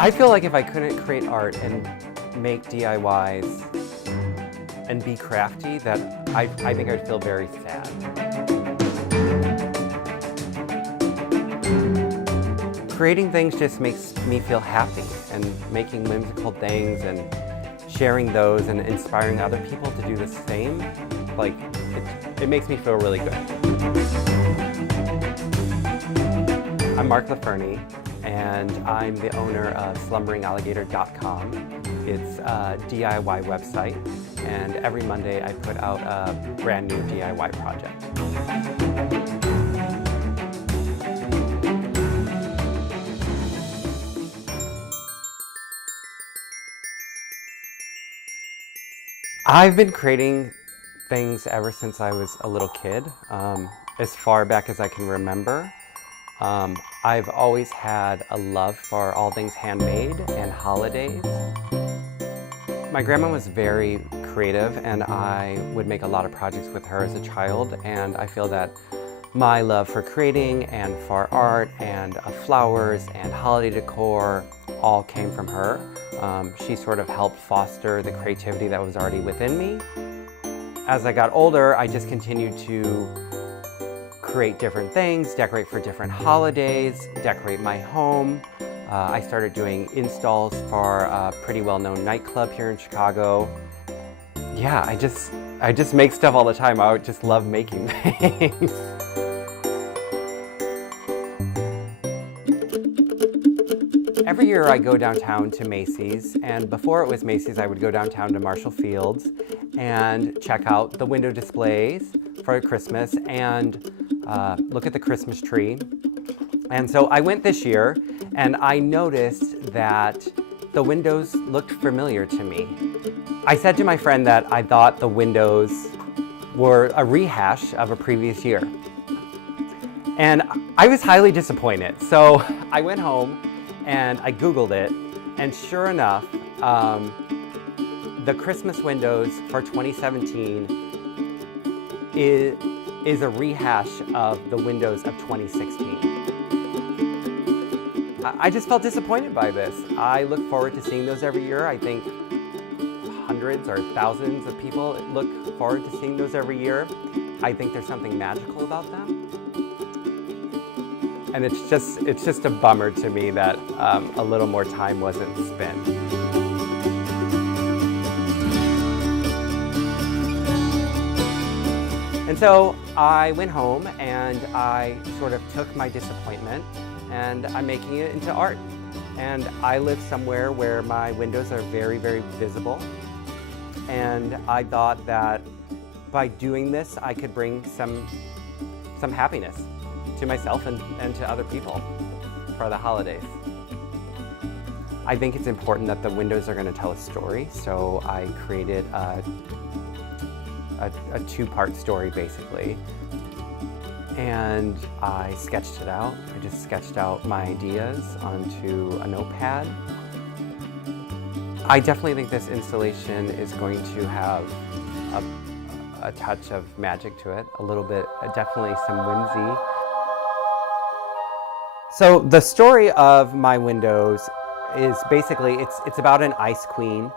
I feel like if I couldn't create art and make DIYs and be crafty, that I think I'd feel very sad. Creating things just makes me feel happy, and making whimsical things and sharing those and inspiring other people to do the same, like, it makes me feel really good. I'm Mark LaFernie, and I'm the owner of slumberingalligator.com. It's a DIY website, and every Monday I put out a brand new DIY project. I've been creating things ever since I was a little kid, as far back as I can remember. I've always had a love for all things handmade and holidays. My grandma was very creative, and I would make a lot of projects with her as a child, and I feel that my love for creating and for art and flowers and holiday decor all came from her. She sort of helped foster the creativity that was already within me. As I got older, I just continued to create different things, decorate for different holidays, decorate my home. I started doing installs for a pretty well-known nightclub here in Chicago. Yeah, I just make stuff all the time. I just love making things. Every year I go downtown to Macy's, and before it was Macy's, I would go downtown to Marshall Fields and check out the window displays for Christmas and look at the Christmas tree. And so I went this year, and I noticed that the windows looked familiar to me. I said to my friend that I thought the windows were a rehash of a previous year. And I was highly disappointed. So I went home and I Googled it, and sure enough, the Christmas windows for 2017 is a rehash of the windows of 2016. I just felt disappointed by this. I look forward to seeing those every year. I think hundreds or thousands of people look forward to seeing those every year. I think there's something magical about them. And it's just a bummer to me that a little more time wasn't spent. And so I went home and I sort of took my disappointment and I'm making it into art. And I live somewhere where my windows are very, very visible. And I thought that by doing this, I could bring some happiness to myself and to other people for the holidays. I think it's important that the windows are going to tell a story, so I created a two-part story basically. And I sketched it out. I just sketched out my ideas onto a notepad. I definitely think this installation is going to have a touch of magic to it, a little bit, definitely some whimsy. So the story of my windows is basically, it's about an ice queen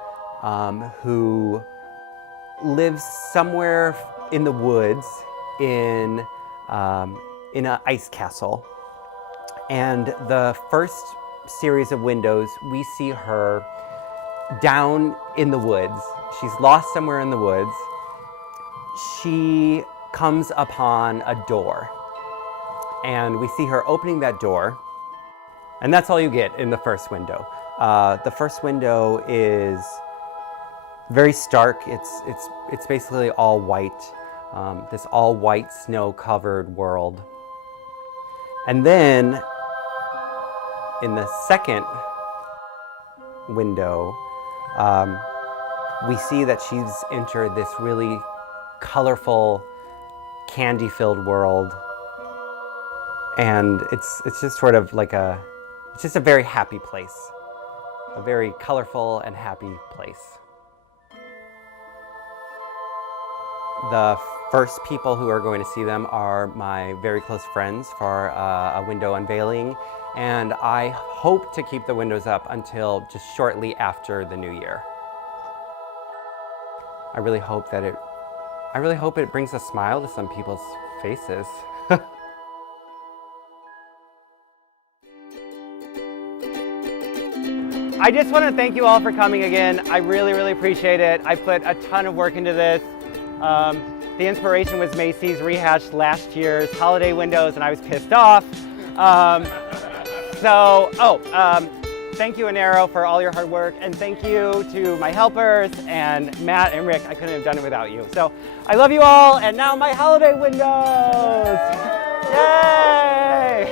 who lives somewhere in the woods in an ice castle. And the first series of windows, we see her down in the woods. She's lost somewhere in the woods. She comes upon a door. And we see her opening that door, and that's all you get in the first window. The first window is very stark. It's basically all white, this all white snow-covered world. And then in the second window, we see that she's entered this really colorful, candy-filled world. And it's just sort of like it's just a very happy place, a very colorful and happy place. The first people who are going to see them are my very close friends for a window unveiling, and I hope to keep the windows up until just shortly after the new year. I really hope it brings a smile to some people's faces. I just want to thank you all for coming again. I really, really appreciate it. I put a ton of work into this. The inspiration was Macy's rehashed last year's holiday windows, and I was pissed off. Thank you, Anero, for all your hard work, and thank you to my helpers, and Matt and Rick. I couldn't have done it without you. So I love you all, and now my holiday windows! Yay!